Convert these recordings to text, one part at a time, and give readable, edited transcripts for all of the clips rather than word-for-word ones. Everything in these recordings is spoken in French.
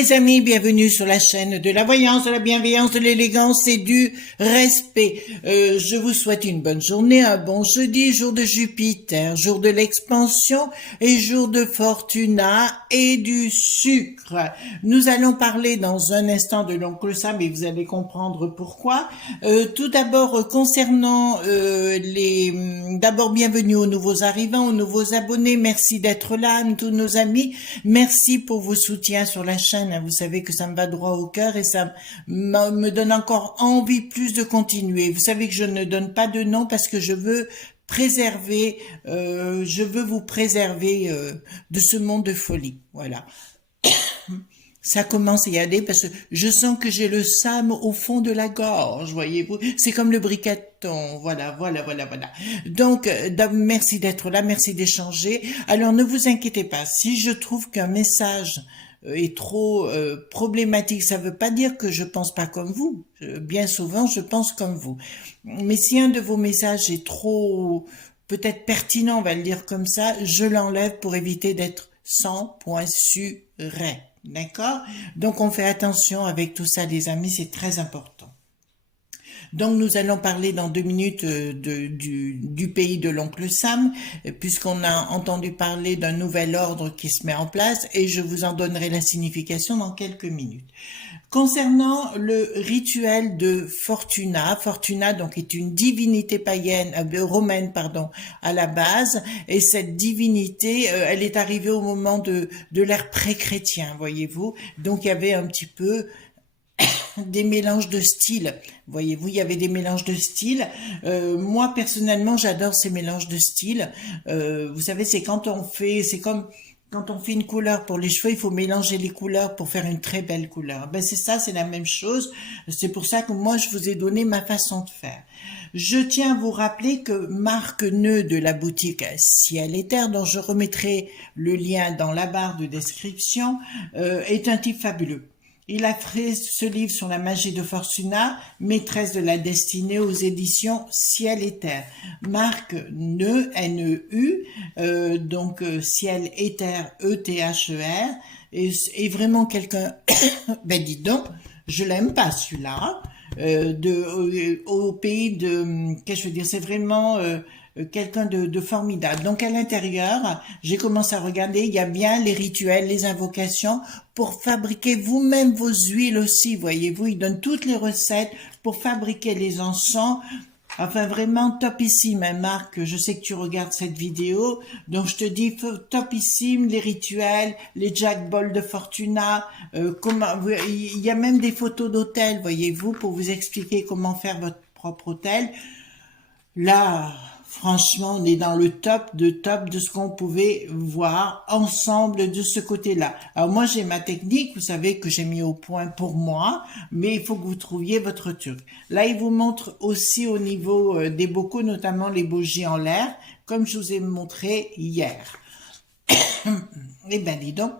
les amis, bienvenue sur la chaîne de la voyance, de la bienveillance, de l'élégance et du respect. Je vous souhaite une bonne journée, un bon jeudi, jour de Jupiter, jour de l'expansion et jour de Fortuna et du sucre. Nous allons parler dans un instant de l'oncle Sam et vous allez comprendre pourquoi. Tout d'abord, concernant d'abord bienvenue aux nouveaux arrivants, aux nouveaux abonnés, merci d'être là, tous nos amis, merci pour vos soutiens sur la chaîne, vous savez que ça me va droit au cœur et ça me donne encore envie plus de continuer. Vous savez que je ne donne pas de nom parce que je veux préserver, je veux vous préserver de ce monde de folie, voilà. Ça commence à y aller parce que je sens que j'ai le Sam au fond de la gorge, voyez-vous. C'est comme le briqueton, voilà. Donc, merci d'être là, merci d'échanger. Alors, ne vous inquiétez pas, si je trouve qu'un message est trop problématique, ça veut pas dire que je pense pas comme vous. Bien souvent, je pense comme vous. Mais si un de vos messages est trop, peut-être pertinent, on va le dire comme ça, je l'enlève pour éviter d'être 100% D'accord? Donc, on fait attention avec tout ça, les amis, c'est très important. Donc, nous allons parler dans 2 minutes du pays de l'oncle Sam, puisqu'on a entendu parler d'un nouvel ordre qui se met en place, et je vous en donnerai la signification dans quelques minutes. Concernant le rituel de Fortuna, Fortuna donc est une divinité païenne, romaine pardon, à la base, et cette divinité, elle est arrivée au moment de l'ère pré-chrétien, voyez-vous. Donc il y avait un petit peu des mélanges de styles, voyez-vous, il y avait des mélanges de styles. Moi personnellement, j'adore ces mélanges de styles. Vous savez, c'est quand on fait, c'est comme quand on fait une couleur pour les cheveux, il faut mélanger les couleurs pour faire une très belle couleur. Ben c'est ça, c'est la même chose. C'est pour ça que moi, je vous ai donné ma façon de faire. Je tiens à vous rappeler que Marc Neu de la boutique Ciel et Terre, dont je remettrai le lien dans la barre de description, est un type fabuleux. Il a fait ce livre sur la magie de Fortuna, maîtresse de la destinée aux éditions Ciel et Terre. Marc Neu, N-E-U, donc Ciel et Terre, E-T-H-E-R, est vraiment quelqu'un, ben dis donc, je l'aime pas celui-là, au pays de, qu'est-ce que je veux dire, c'est vraiment quelqu'un de formidable. Donc à l'intérieur, j'ai commencé à regarder, il y a bien les rituels, les invocations pour fabriquer vous-même vos huiles aussi, voyez-vous, il donne toutes les recettes pour fabriquer les encens. Enfin, vraiment topissime, hein, Marc, je sais que tu regardes cette vidéo, donc je te dis topissime, les rituels, les Jack Ball de Fortuna, il y a même des photos d'hôtels, voyez-vous, pour vous expliquer comment faire votre propre hôtel. Là, franchement, on est dans le top de ce qu'on pouvait voir ensemble de ce côté-là. Alors moi, j'ai ma technique, vous savez, que j'ai mis au point pour moi, mais il faut que vous trouviez votre truc. Là, il vous montre aussi au niveau des bocaux, notamment les bougies en l'air, comme je vous ai montré hier. Eh ben, dis donc.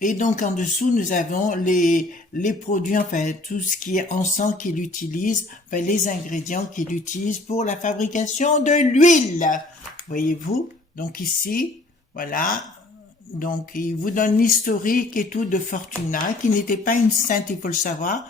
Et donc, en dessous, nous avons les produits, enfin, tout ce qui est encens qu'il utilise, enfin, les ingrédients qu'il utilise pour la fabrication de l'huile. Voyez-vous? Donc ici, voilà. Donc, il vous donne l'historique et tout de Fortuna, qui n'était pas une sainte, il faut le savoir,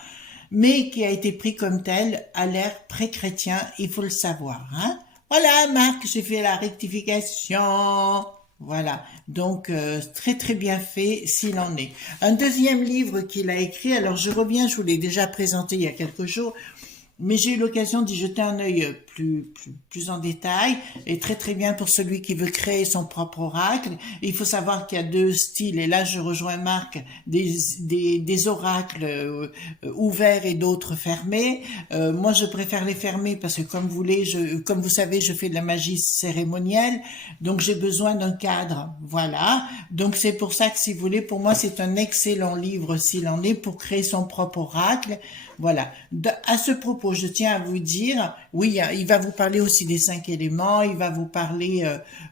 mais qui a été pris comme telle à l'ère pré-chrétien, il faut le savoir, hein. Voilà, Marc, j'ai fait la rectification. Voilà, donc très très bien fait s'il en est. Un deuxième livre qu'il a écrit, alors je reviens, je vous l'ai déjà présenté il y a quelques jours, mais j'ai eu l'occasion d'y jeter un œil plus en détail, et très très bien pour celui qui veut créer son propre oracle. Il faut savoir qu'il y a 2 styles, et là je rejoins Marc, des oracles ouverts et d'autres fermés. Moi je préfère les fermés parce que comme vous savez, je fais de la magie cérémonielle, donc j'ai besoin d'un cadre, voilà. Donc c'est pour ça que si vous voulez, pour moi c'est un excellent livre s'il en est pour créer son propre oracle. Voilà. À ce propos, je tiens à vous dire, oui, il va vous parler aussi des 5 éléments, il va vous parler,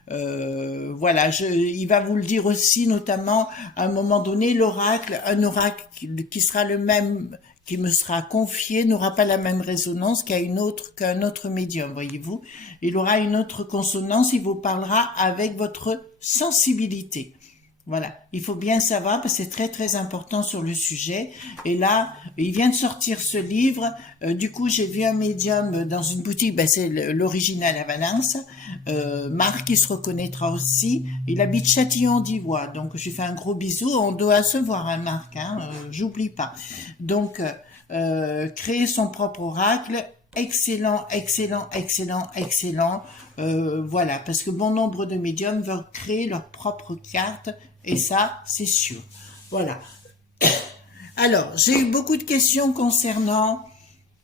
voilà, il va vous le dire aussi, notamment, à un moment donné, l'oracle, un oracle qui sera le même, qui me sera confié, n'aura pas la même résonance qu'un autre médium, voyez-vous. Il aura une autre consonance, il vous parlera avec votre sensibilité. Voilà, il faut bien savoir parce que c'est très très important sur le sujet. Et là, il vient de sortir ce livre. Du coup, j'ai vu un médium dans une boutique. Ben, c'est l'original à Valence. Marc, il se reconnaîtra aussi. Il habite Châtillon-d'Ivoire. Donc, je lui fais un gros bisou. On doit se voir, hein, Marc. Hein, j'oublie pas. Donc, créer son propre oracle. Excellent, excellent, excellent, excellent. Voilà, parce que bon nombre de médiums veulent créer leur propre carte. Et ça, c'est sûr. Voilà. Alors, j'ai eu beaucoup de questions concernant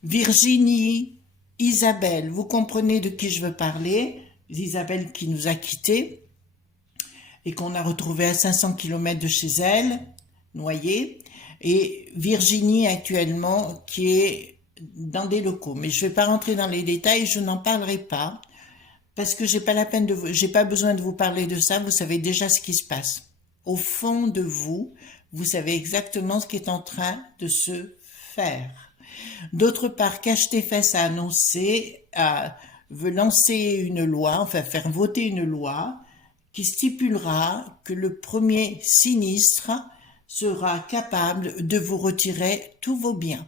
Virginie, Isabelle. Vous comprenez de qui je veux parler. Isabelle qui nous a quittés et qu'on a retrouvée à 500 km de chez elle, noyée. Et Virginie actuellement qui est dans des locaux. Mais je ne vais pas rentrer dans les détails, je n'en parlerai pas. Parce que j'ai pas besoin de vous parler de ça, vous savez déjà ce qui se passe. Au fond de vous, vous savez exactement ce qui est en train de se faire. D'autre part, Cache-Tes-Fesses a annoncé, veut lancer une loi, enfin faire voter une loi qui stipulera que le premier sinistre sera capable de vous retirer tous vos biens,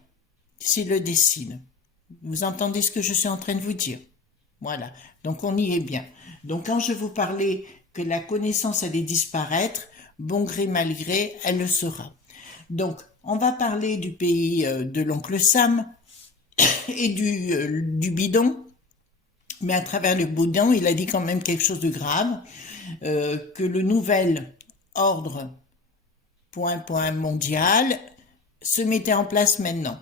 s'il le décide. Vous entendez ce que je suis en train de vous dire? Voilà, donc on y est bien. Donc quand je vous parlais que la connaissance allait disparaître, bon gré mal gré, elle le sera. Donc on va parler du pays de l'oncle Sam et du bidon, mais à travers le bidon, il a dit quand même quelque chose de grave, que le nouvel ordre mondial se mettait en place maintenant.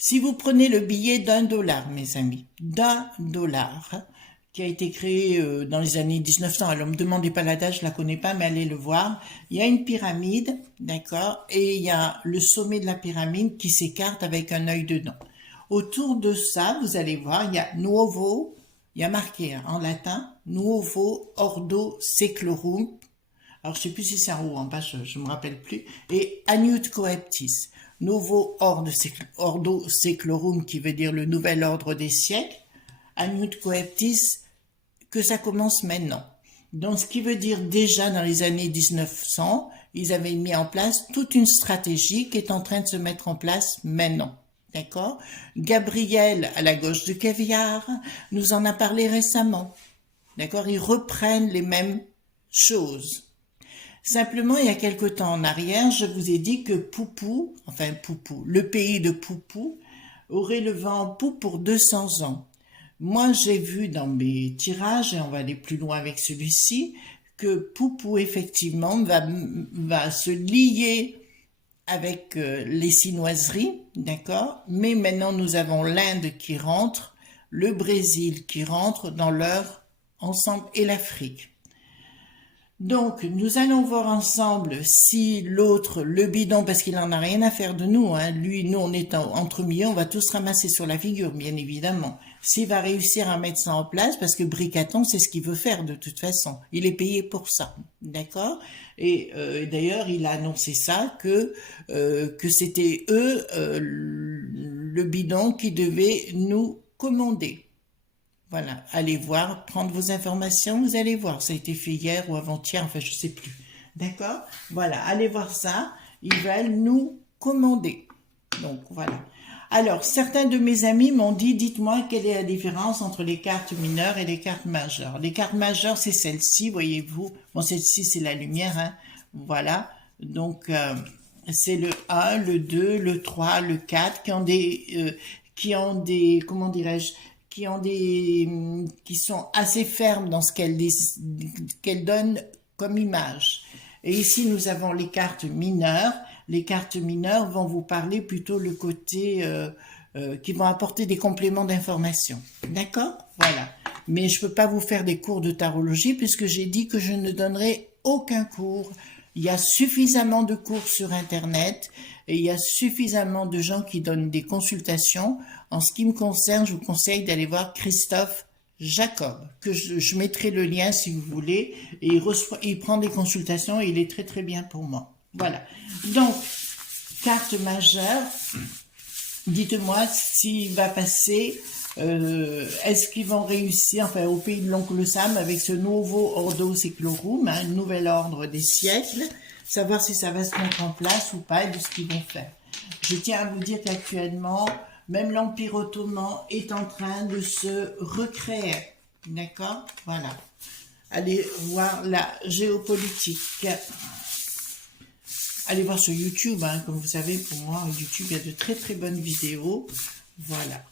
Si vous prenez le billet d'1 $, mes amis, d'1 $, qui a été créé dans les années 1900, alors ne me demandez pas la date, je la connais pas, mais allez le voir, il y a une pyramide, d'accord, et il y a le sommet de la pyramide qui s'écarte avec un œil dedans. Autour de ça, vous allez voir, il y a Nuovo, il y a marqué en latin, Nuovo Ordo Seclorum, alors je sais plus si c'est en haut ou en bas, je me rappelle plus, et Aniut Coeptis. Novo Ordo Seclorum, qui veut dire le nouvel ordre des siècles, Aniut Coeptis, que ça commence maintenant. Donc, ce qui veut dire déjà dans les années 1900, ils avaient mis en place toute une stratégie qui est en train de se mettre en place maintenant. D'accord? Gabriel, à la gauche de Caviar, nous en a parlé récemment. D'accord? Ils reprennent les mêmes choses. Simplement, il y a quelque temps en arrière, je vous ai dit que Poupou, le pays de Poupou, aurait le vent en poupe pour 200 ans. Moi, j'ai vu dans mes tirages, et on va aller plus loin avec celui-ci, que Poupou, effectivement, va se lier avec les sinoiseries, d'accord? Mais maintenant, nous avons l'Inde qui rentre, le Brésil qui rentre dans leur ensemble et l'Afrique. Donc, nous allons voir ensemble si l'autre, le bidon, parce qu'il n'en a rien à faire de nous, hein, lui, nous, on est entre milieux, on va tous ramasser sur la figure, bien évidemment. S'il va réussir à mettre ça en place, parce que Bricaton, c'est ce qu'il veut faire de toute façon. Il est payé pour ça, d'accord? Et d'ailleurs, il a annoncé ça, que c'était eux, le bidon, qui devait nous commander. Voilà, allez voir, prendre vos informations, vous allez voir. Ça a été fait hier ou avant-hier, enfin je sais plus. D'accord? Voilà, allez voir ça. Ils veulent nous commander. Donc voilà. Alors, certains de mes amis m'ont dit, dites-moi quelle est la différence entre les cartes mineures et les cartes majeures. Les cartes majeures, c'est celle-ci, voyez-vous. Bon, celle-ci, c'est la lumière, hein. Voilà. Donc, c'est le 1, le 2, le 3, le 4 qui ont des, comment dirais-je, qui sont assez fermes dans ce qu'elles donnent comme image. Et ici, nous avons les cartes mineures. Les cartes mineures vont vous parler plutôt le côté qui vont apporter des compléments d'information. D'accord? Voilà. Mais je peux pas vous faire des cours de tarologie puisque j'ai dit que je ne donnerai aucun cours. Il y a suffisamment de cours sur Internet et il y a suffisamment de gens qui donnent des consultations. En ce qui me concerne, je vous conseille d'aller voir Christophe Jacob, que je mettrai le lien si vous voulez. Et il prend des consultations et il est très très bien pour moi. Voilà. Donc, carte majeure, dites-moi s'il va passer Est-ce qu'ils vont réussir, enfin au pays de l'oncle Sam, avec ce nouveau Ordo Seclorum, un nouvel ordre des siècles, savoir si ça va se mettre en place ou pas et de ce qu'ils vont faire. Je tiens à vous dire qu'actuellement, même l'Empire ottoman est en train de se recréer. D'accord? Voilà. Allez voir la géopolitique. Allez voir sur YouTube, hein, comme vous savez, pour moi, YouTube, il y a de très très bonnes vidéos. Voilà.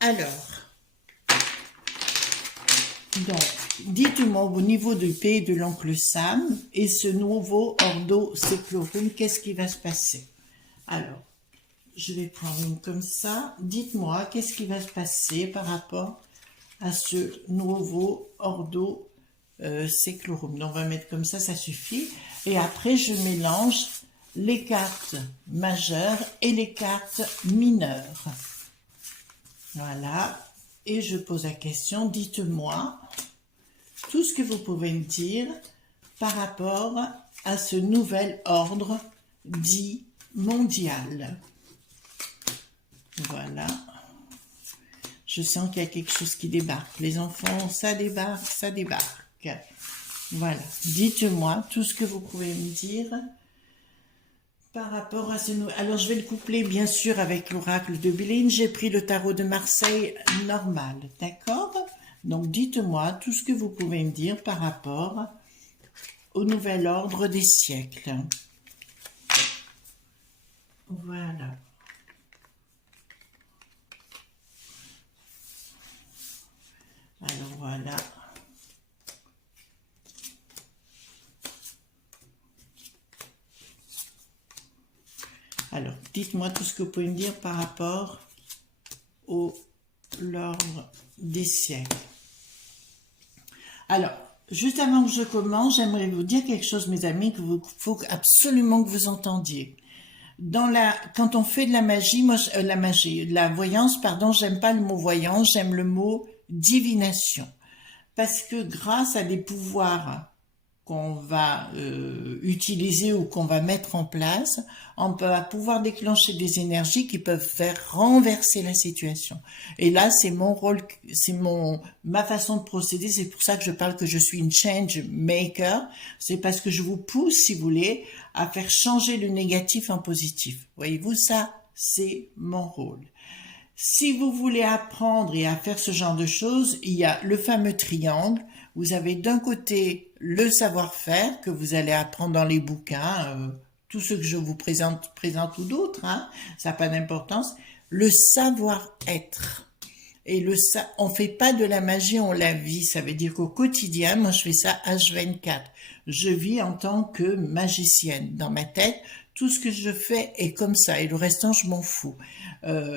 Alors, donc, dites-moi au niveau du pays de l'oncle Sam et ce nouveau Ordo Seclorum, qu'est-ce qui va se passer? Alors, je vais prendre une comme ça. Dites-moi, qu'est-ce qui va se passer par rapport à ce nouveau Ordo Seclorum. Donc, on va mettre comme ça suffit. Et après, je mélange les cartes majeures et les cartes mineures. Voilà. Et je pose la question, dites-moi tout ce que vous pouvez me dire par rapport à ce nouvel ordre dit mondial. Voilà. Je sens qu'il y a quelque chose qui débarque. Les enfants, ça débarque, ça débarque. Voilà. Dites-moi tout ce que vous pouvez me dire par rapport à ce nouveau... Alors, je vais le coupler, bien sûr, avec l'oracle de Béline. J'ai pris le tarot de Marseille normal. D'accord? Donc, dites-moi tout ce que vous pouvez me dire par rapport au nouvel ordre des siècles. Voilà. Alors, voilà. Alors, dites-moi tout ce que vous pouvez me dire par rapport au l'ordre des siècles. Alors, juste avant que je commence, j'aimerais vous dire quelque chose, mes amis, qu'il faut absolument que vous entendiez. Quand on fait de la magie, moi, de la voyance, pardon, j'aime pas le mot voyance, j'aime le mot divination. Parce que grâce à des pouvoirs qu'on va utiliser ou qu'on va mettre en place, on va pouvoir déclencher des énergies qui peuvent faire renverser la situation. Et là, c'est mon rôle, c'est ma façon de procéder. C'est pour ça que je parle que je suis une change maker. C'est parce que je vous pousse, si vous voulez, à faire changer le négatif en positif. Voyez-vous, ça, c'est mon rôle. Si vous voulez apprendre et à faire ce genre de choses, il y a le fameux triangle. Vous avez d'un côté le savoir-faire que vous allez apprendre dans les bouquins, tout ce que je vous présente ou d'autres, hein, ça n'a pas d'importance. Le savoir-être. Et on fait pas de la magie, on la vit. Ça veut dire qu'au quotidien, moi je fais ça H24. Je vis en tant que magicienne. Dans ma tête, tout ce que je fais est comme ça. Et le restant, je m'en fous.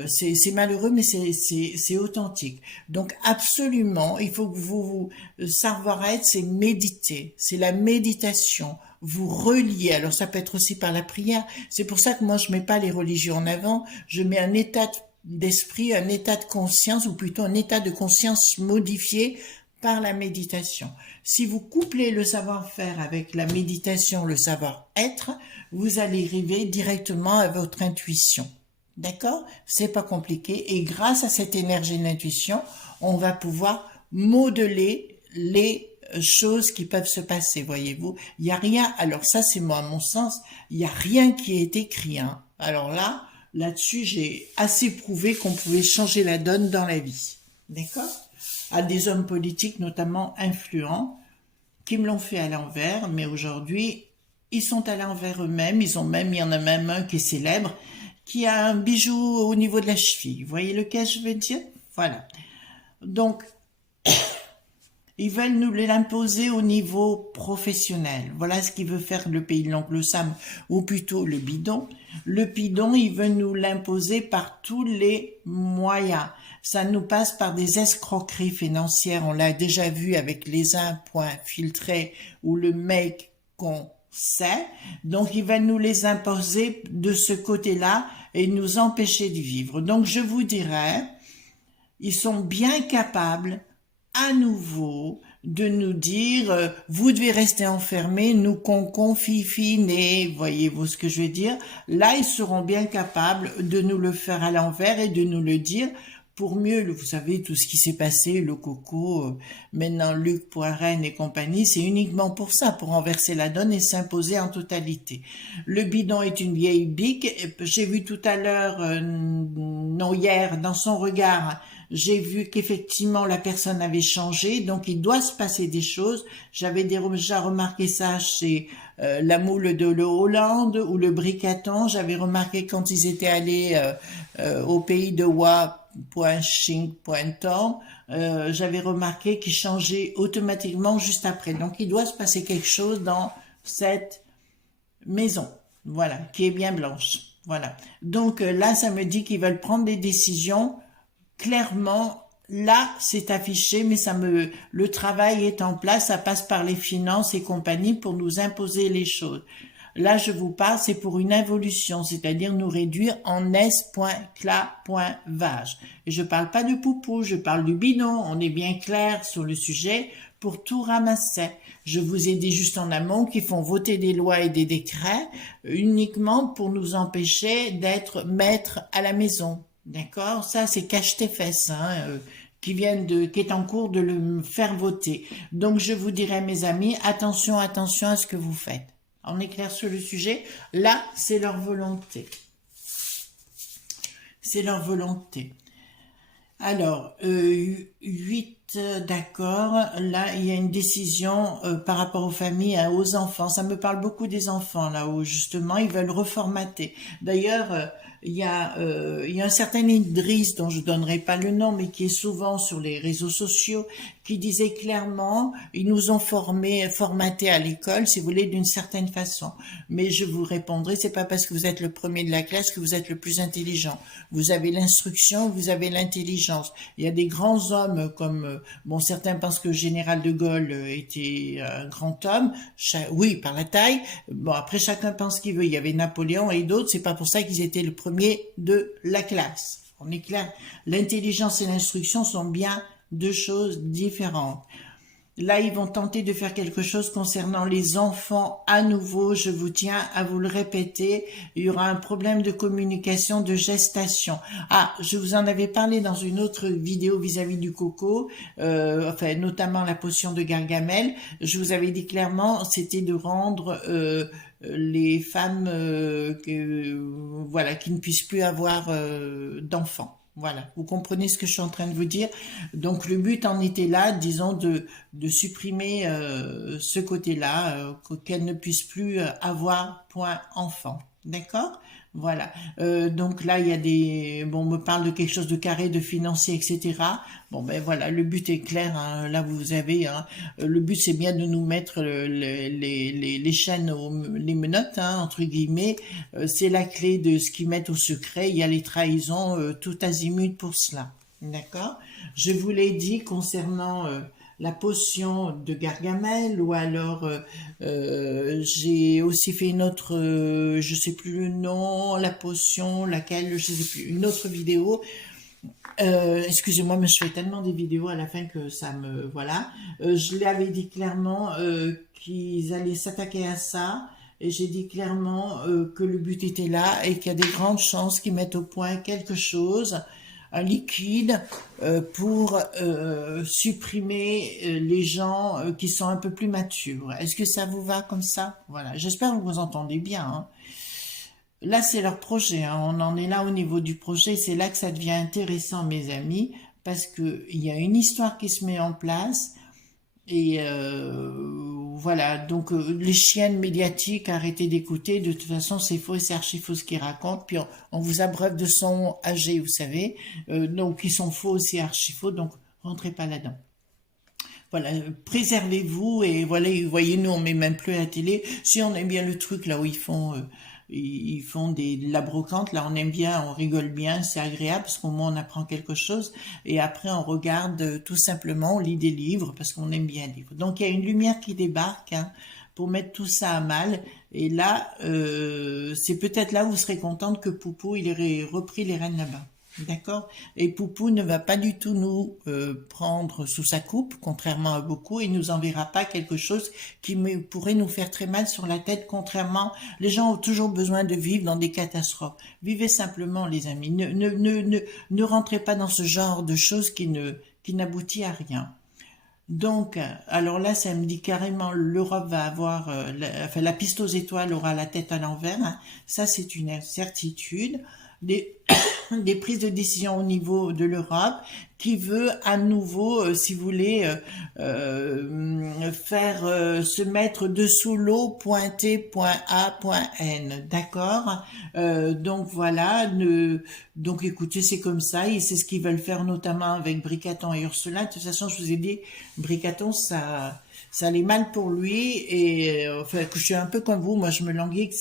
C'est malheureux, mais c'est authentique. Donc absolument, il faut que savoir-être, c'est méditer. C'est la méditation. Vous reliez. Alors ça peut être aussi par la prière. C'est pour ça que moi, je mets pas les religions en avant. Je mets un état d'esprit, un état de conscience, ou plutôt un état de conscience modifié par la méditation. Si vous couplez le savoir-faire avec la méditation, le savoir-être, vous allez arriver directement à votre intuition. D'accord? C'est pas compliqué. Et grâce à cette énergie de l'intuition, on va pouvoir modeler les choses qui peuvent se passer, voyez-vous. Il n'y a rien, alors ça c'est moi, à mon sens, il n'y a rien qui est écrit. Hein. Alors là-dessus, j'ai assez prouvé qu'on pouvait changer la donne dans la vie. D'accord? À des hommes politiques, notamment influents, qui me l'ont fait à l'envers, mais aujourd'hui, ils sont à l'envers eux-mêmes. Il y en a même un qui est célèbre, qui a un bijou au niveau de la cheville. Vous voyez lequel je veux dire? Voilà. Donc, ils veulent nous l'imposer au niveau professionnel. Voilà ce qu'il veut faire le pays de l'oncle Sam, ou plutôt le bidon. Le bidon, il veut nous l'imposer par tous les moyens. Ça nous passe par des escroqueries financières. On l'a déjà vu avec les impôts filtrés ou le make qu'on sait. Donc, ils veulent nous les imposer de ce côté-là et nous empêcher de vivre. Donc, je vous dirais, ils sont bien capables à nouveau de nous dire vous devez rester enfermés, nous confiner, voyez-vous ce que je veux dire? Là, ils seront bien capables de nous le faire à l'envers et de nous le dire pour mieux, vous savez, tout ce qui s'est passé, le coco, maintenant Luc Poirenne et compagnie, c'est uniquement pour ça, pour renverser la donne et s'imposer en totalité. Le bidon est une vieille bique. J'ai vu tout à l'heure, non hier, dans son regard, j'ai vu qu'effectivement la personne avait changé, donc il doit se passer des choses. J'avais déjà remarqué ça chez la moule de le Hollande ou le Bricaton. J'avais remarqué quand ils étaient allés au pays de Wa.Ching.Tom, j'avais remarqué qu'il changeait automatiquement juste après. Donc il doit se passer quelque chose dans cette maison, voilà, qui est bien blanche. Voilà. Donc là, ça me dit qu'ils veulent prendre des décisions. Clairement, là, c'est affiché, mais le travail est en place, ça passe par les finances et compagnie pour nous imposer les choses. Là, je vous parle, c'est pour une involution, c'est-à-dire nous réduire en S.Cla.Vage. Et je parle pas de poupou, je parle du bidon. On est bien clair sur le sujet pour tout ramasser. Je vous ai dit juste en amont qu'ils font voter des lois et des décrets uniquement pour nous empêcher d'être maîtres à la maison. D'accord? Ça, c'est cache tes fesses, qui est en cours de le faire voter. Donc, je vous dirais, mes amis, attention, attention à ce que vous faites. On est clair sur le sujet. Là, c'est leur volonté. C'est leur volonté. Alors, 8, d'accord. Là, il y a une décision par rapport aux familles, aux enfants. Ça me parle beaucoup des enfants, là où justement, ils veulent reformater. D'ailleurs, il y a un certain Idriss, dont je donnerai pas le nom, mais qui est souvent sur les réseaux sociaux, qui disait clairement, ils nous ont formatés à l'école, si vous voulez, d'une certaine façon. Mais je vous répondrai, c'est pas parce que vous êtes le premier de la classe que vous êtes le plus intelligent. Vous avez l'instruction, vous avez l'intelligence. Il y a des grands hommes comme, bon, certains pensent que le général de Gaulle était un grand homme. Oui, par la taille. Bon, après, chacun pense ce qu'il veut. Il y avait Napoléon et d'autres, c'est pas pour ça qu'ils étaient le premier de la classe. On est clair. L'intelligence et l'instruction sont bien deux choses différentes. Là, ils vont tenter de faire quelque chose concernant les enfants à nouveau. Je vous tiens à vous le répéter. Il y aura un problème de communication, de gestation. Ah, je vous en avais parlé dans une autre vidéo vis-à-vis du coco, enfin, notamment la potion de Gargamel. Je vous avais dit clairement, c'était de rendre les femmes voilà, qui ne puissent plus avoir d'enfants. Voilà, vous comprenez ce que je suis en train de vous dire. Donc le but en était là, disons, de supprimer ce côté-là, qu'elle ne puisse plus avoir point enfant. D'accord? Voilà. Donc là, il y a on me parle de quelque chose de carré, de financier, etc. Bon, ben voilà, le but est clair. Hein. Là, vous avez. Le but, c'est bien de nous mettre les chaînes, les menottes, entre guillemets. C'est la clé de ce qu'ils mettent au secret. Il y a les trahisons, tout azimut pour cela. D'accord? Je vous l'ai dit concernant la potion de Gargamel, ou alors j'ai aussi fait une autre, je sais plus le nom, la potion, laquelle, je sais plus, une autre vidéo. Excusez-moi, mais je fais tellement des vidéos à la fin que ça me, voilà. Je l'avais dit clairement qu'ils allaient s'attaquer à ça. Et j'ai dit clairement que le but était là et qu'il y a des grandes chances qu'ils mettent au point quelque chose, un liquide, pour supprimer les gens qui sont un peu plus matures. Est-ce que ça vous va comme ça? Voilà, j'espère que vous entendez bien. Hein. Là, c'est leur projet. Hein. On en est là au niveau du projet. C'est là que ça devient intéressant, mes amis, parce que il y a une histoire qui se met en place. Et voilà, donc les chiennes médiatiques, arrêtez d'écouter, de toute façon c'est faux et c'est archi faux ce qu'ils racontent, puis on vous abreuve de sons âgés, vous savez, donc ils sont faux, c'est archi faux, donc rentrez pas là-dedans. Voilà, préservez-vous et voilà, vous voyez, nous on met même plus à la télé, si on aime bien le truc là où ils font de la brocante, là on aime bien, on rigole bien, c'est agréable parce qu'au moins on apprend quelque chose et après on regarde tout simplement, on lit des livres parce qu'on aime bien lire. Donc il y a une lumière qui débarque pour mettre tout ça à mal et là c'est peut-être là où vous serez contente que Poupou il ait repris les rênes là-bas. D'accord? Et Poupou ne va pas du tout nous prendre sous sa coupe, contrairement à beaucoup, et nous enverra pas quelque chose qui pourrait nous faire très mal sur la tête, contrairement, les gens ont toujours besoin de vivre dans des catastrophes. Vivez simplement, les amis. Ne rentrez pas dans ce genre de choses qui n'aboutit à rien. Donc, alors là, ça me dit carrément, l'Europe va avoir, la piste aux étoiles aura la tête à l'envers, hein. Ça, c'est une certitude. Des, des prises de décision au niveau de l'Europe qui veut à nouveau, si vous voulez, faire se mettre dessous l'eau, pointer point A, point N, d'accord. Donc voilà, donc écoutez, c'est comme ça, et c'est ce qu'ils veulent faire notamment avec Bricaton et Ursula. De toute façon, je vous ai dit, Bricaton, ça allait mal pour lui, et enfin, que je suis un peu comme vous, moi je me languis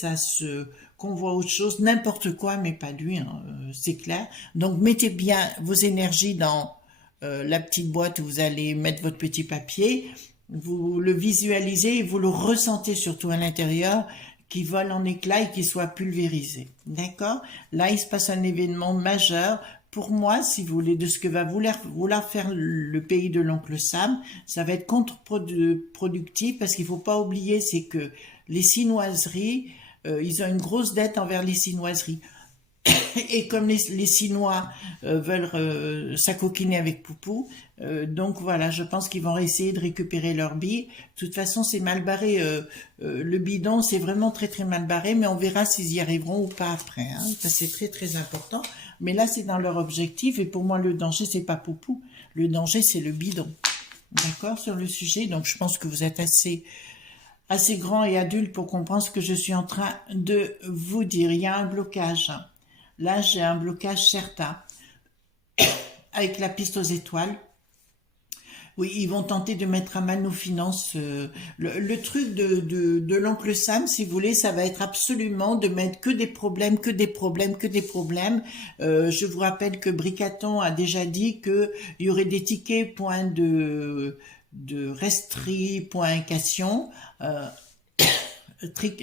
qu'on voit autre chose, n'importe quoi, mais pas lui, hein, c'est clair. Donc mettez bien vos énergies dans la petite boîte où vous allez mettre votre petit papier, vous le visualisez et vous le ressentez surtout à l'intérieur, qui vole en éclats et qui soit pulvérisé. D'accord? Là, il se passe un événement majeur. Pour moi, si vous voulez, de ce que va vouloir faire le pays de l'oncle Sam, ça va être contre-productif parce qu'il faut pas oublier, c'est que les Sinoiseries, ils ont une grosse dette envers les Sinoiseries. Et comme les Sinois veulent s'acoquiner avec Poupou, donc voilà, je pense qu'ils vont essayer de récupérer leur bille. De toute façon, c'est mal barré. Le bidon, c'est vraiment très très mal barré, mais on verra s'ils y arriveront ou pas après, hein. Ça, c'est très très important. Mais là, c'est dans leur objectif, et pour moi, le danger, c'est pas Poupou. Le danger, c'est le bidon. D'accord sur le sujet. Donc, je pense que vous êtes assez grand et adulte pour comprendre ce que je suis en train de vous dire. Il y a un blocage. Là, j'ai un blocage certain avec la piste aux étoiles. Oui, ils vont tenter de mettre à mal nos finances. Le truc de l'oncle Sam, si vous voulez, ça va être absolument de mettre que des problèmes, que des problèmes, que des problèmes. Je vous rappelle que Bricaton a déjà dit qu'il y aurait des tickets point de restri, point incation.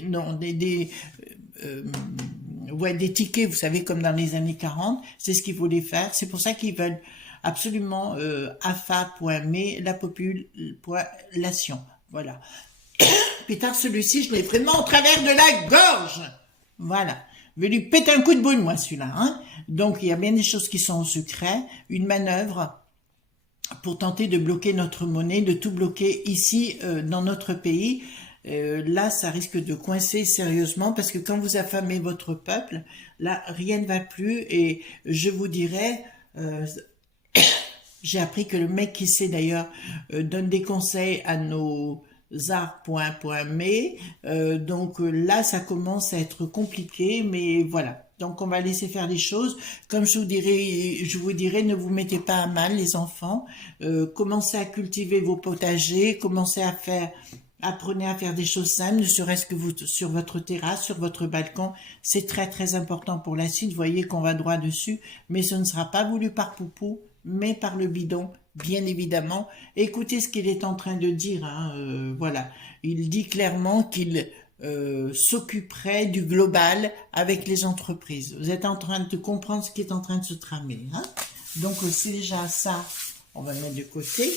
Non, ouais, des tickets, vous savez, comme dans les années 40, c'est ce qu'ils voulaient faire. C'est pour ça qu'ils veulent absolument AFA.me, la population. Voilà. Pétard, celui-ci, je l'ai vraiment au travers de la gorge. Voilà. Je vais lui péter un coup de boule, moi, celui-là. Hein. Donc, il y a bien des choses qui sont au secret. Une manœuvre pour tenter de bloquer notre monnaie, de tout bloquer ici, dans notre pays. Là, ça risque de coincer sérieusement parce que quand vous affamez votre peuple, là, rien ne va plus. Et je vous dirais, j'ai appris que le mec qui sait d'ailleurs donne des conseils à nos arts.me. Donc là, ça commence à être compliqué, mais voilà. Donc on va laisser faire les choses. Comme je vous dirais, ne vous mettez pas à mal, les enfants. Commencez à cultiver vos potagers, apprenez à faire des choses simples, ne serait-ce que vous sur votre terrasse, sur votre balcon. C'est très très important pour la suite. Vous voyez qu'on va droit dessus, mais ce ne sera pas voulu par Poupou, mais par le bidon, bien évidemment. Écoutez ce qu'il est en train de dire. Hein, voilà, il dit clairement qu'il s'occuperait du global avec les entreprises. Vous êtes en train de comprendre ce qui est en train de se tramer. Hein. Donc c'est déjà ça. On va le mettre de côté.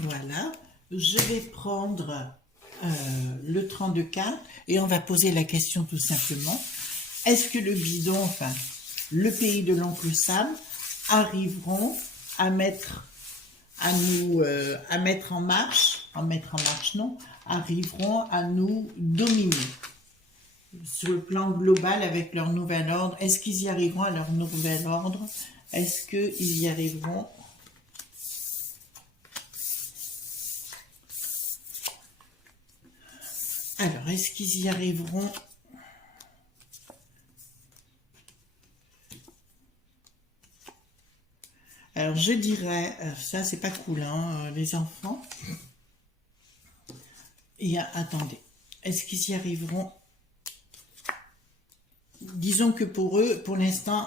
Voilà. Je vais prendre le 32 cartes et on va poser la question tout simplement. Est-ce que le bidon, enfin, le pays de l'oncle Sam, arriveront à mettre en marche non, arriveront à nous dominer sur le plan global avec leur nouvel ordre. Est-ce qu'ils y arriveront à leur nouvel ordre? Est-ce qu'ils y arriveront? Alors, est-ce qu'ils y arriveront? Alors, je dirais, ça, c'est pas cool, hein, les enfants. Attendez, est-ce qu'ils y arriveront? Disons que pour eux, pour l'instant,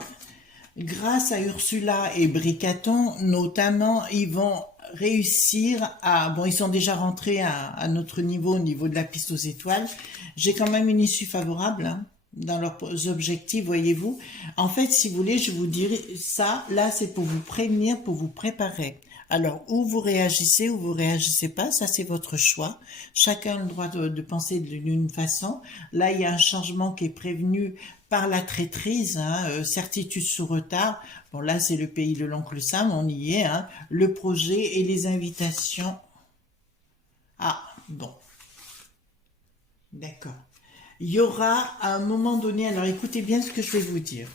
grâce à Ursula et Bricaton, notamment, ils vont réussir à... Bon, ils sont déjà rentrés à notre niveau, au niveau de la piste aux étoiles. J'ai quand même une issue favorable, hein. dans leurs objectifs, voyez-vous. En fait, si vous voulez, je vous dirais ça, là, c'est pour vous prévenir, pour vous préparer. Alors, ou vous réagissez ou vous réagissez pas, ça c'est votre choix. Chacun a le droit de penser d'une façon. Là, il y a un changement qui est prévenu par la traîtrise, hein, certitude sous retard. Bon, là, c'est le pays de l'oncle Sam, on y est, hein. Le projet et les invitations. Ah, bon. D'accord. Il y aura à un moment donné, alors écoutez bien ce que je vais vous dire.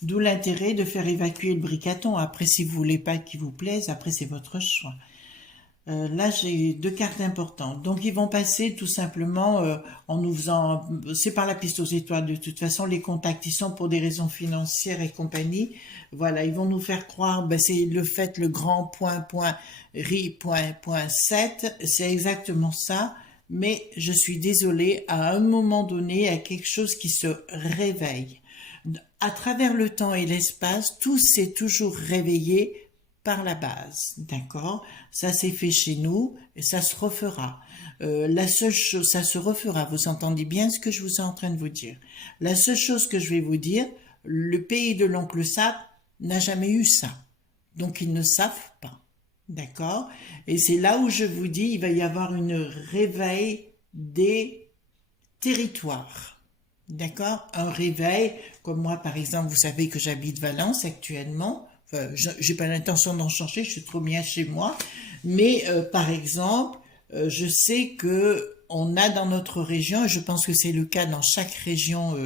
D'où l'intérêt de faire évacuer le bricaton. Après, si vous voulez pas qu'il vous plaise, après c'est votre choix. Là, j'ai deux cartes importantes. Donc, ils vont passer tout simplement en nous faisant... C'est par la piste aux étoiles. De toute façon, les contacts, ils sont pour des raisons financières et compagnie. Voilà, ils vont nous faire croire, ben, c'est le fait, le grand point, point, ri, point, point, 7. C'est exactement ça. Mais je suis désolée, à un moment donné, il y a quelque chose qui se réveille. À travers le temps et l'espace, tout s'est toujours réveillé par la base, d'accord? Ça s'est fait chez nous et ça se refera. La seule chose, ça se refera. Vous entendez bien ce que je vous suis en train de vous dire. La seule chose que je vais vous dire, le pays de l'oncle Sam n'a jamais eu ça, donc ils ne savent pas, d'accord? Et c'est là où je vous dis, il va y avoir une réveil des territoires. D'accord? Un réveil, comme moi par exemple, vous savez que j'habite Valence actuellement. Enfin, j'ai pas l'intention d'en changer, je suis trop bien chez moi. Mais par exemple, je sais que on a dans notre région, et je pense que c'est le cas dans chaque région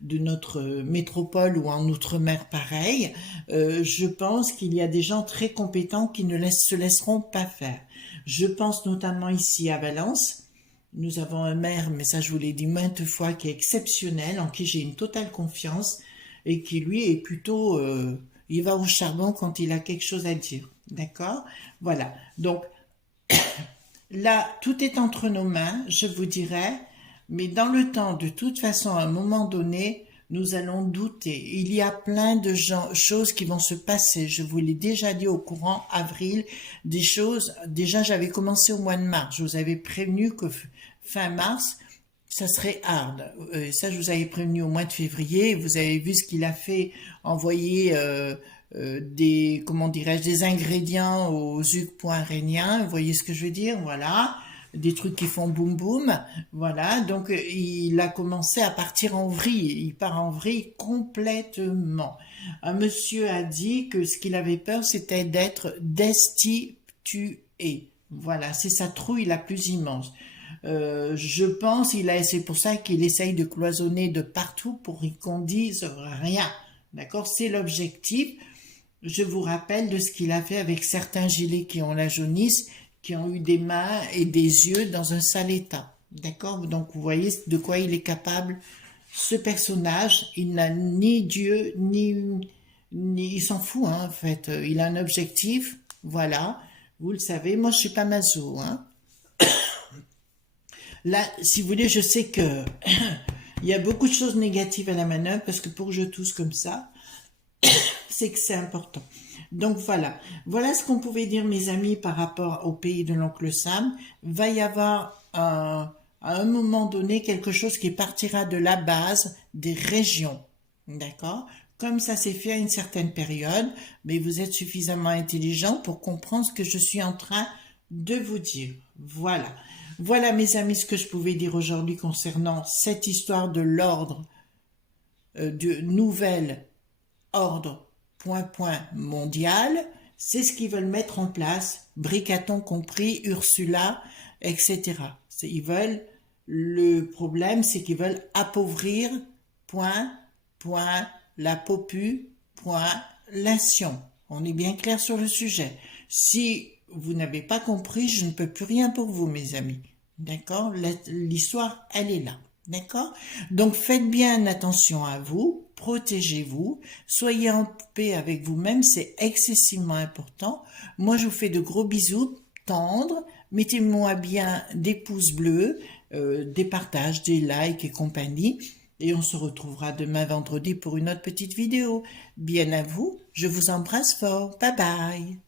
de notre métropole ou en outre-mer pareil, je pense qu'il y a des gens très compétents qui ne se laisseront pas faire. Je pense notamment ici à Valence. Nous avons un maire, mais ça je vous l'ai dit maintes fois, qui est exceptionnel, en qui j'ai une totale confiance et qui lui est plutôt... il va au charbon quand il a quelque chose à dire. D'accord? Voilà. Donc là, tout est entre nos mains, je vous dirais, mais dans le temps, de toute façon, à un moment donné, nous allons douter. Il y a plein de choses qui vont se passer. Je vous l'ai déjà dit au courant avril, des choses. Déjà, j'avais commencé au mois de mars. Je vous avais prévenu que fin mars, ça serait hard. Ça, je vous avais prévenu au mois de février. Vous avez vu ce qu'il a fait, envoyer des, comment dirais-je, des ingrédients au zuc.rhénien. Vous voyez ce que je veux dire? Voilà. Des trucs qui font boum boum, voilà, donc il a commencé à partir en vrille, il part en vrille complètement. Un monsieur a dit que ce qu'il avait peur, c'était d'être destitué. Voilà, c'est sa trouille la plus immense. Je pense, c'est pour ça qu'il essaye de cloisonner de partout pour qu'on dise rien. D'accord? C'est l'objectif. Je vous rappelle de ce qu'il a fait avec certains gilets qui ont la jaunisse, qui ont eu des mains et des yeux dans un sale état. D'accord? Donc vous voyez de quoi il est capable. Ce personnage, il n'a ni Dieu, ni il s'en fout, hein, en fait. Il a un objectif, voilà. Vous le savez, moi je suis pas maso, hein. Là, si vous voulez, je sais que il y a beaucoup de choses négatives à la manœuvre, parce que pour que je tousse comme ça, c'est que c'est important. Donc voilà, voilà ce qu'on pouvait dire mes amis par rapport au pays de l'oncle Sam. Va y avoir à un moment donné quelque chose qui partira de la base des régions, d'accord? Comme ça s'est fait à une certaine période, mais vous êtes suffisamment intelligent pour comprendre ce que je suis en train de vous dire. Voilà, voilà mes amis ce que je pouvais dire aujourd'hui concernant cette histoire de l'ordre, de nouvel ordre mondial, c'est ce qu'ils veulent mettre en place, Bricaton compris, Ursula, etc. Ils veulent, le problème, c'est qu'ils veulent appauvrir, la population. On est bien clair sur le sujet. Si vous n'avez pas compris, je ne peux plus rien pour vous, mes amis. D'accord? L'histoire, elle est là. D'accord? Donc faites bien attention à vous, protégez-vous, soyez en paix avec vous-même, c'est excessivement important. Moi, je vous fais de gros bisous tendres, mettez-moi bien des pouces bleus, des partages, des likes et compagnie. Et on se retrouvera demain vendredi pour une autre petite vidéo. Bien à vous, je vous embrasse fort, bye bye.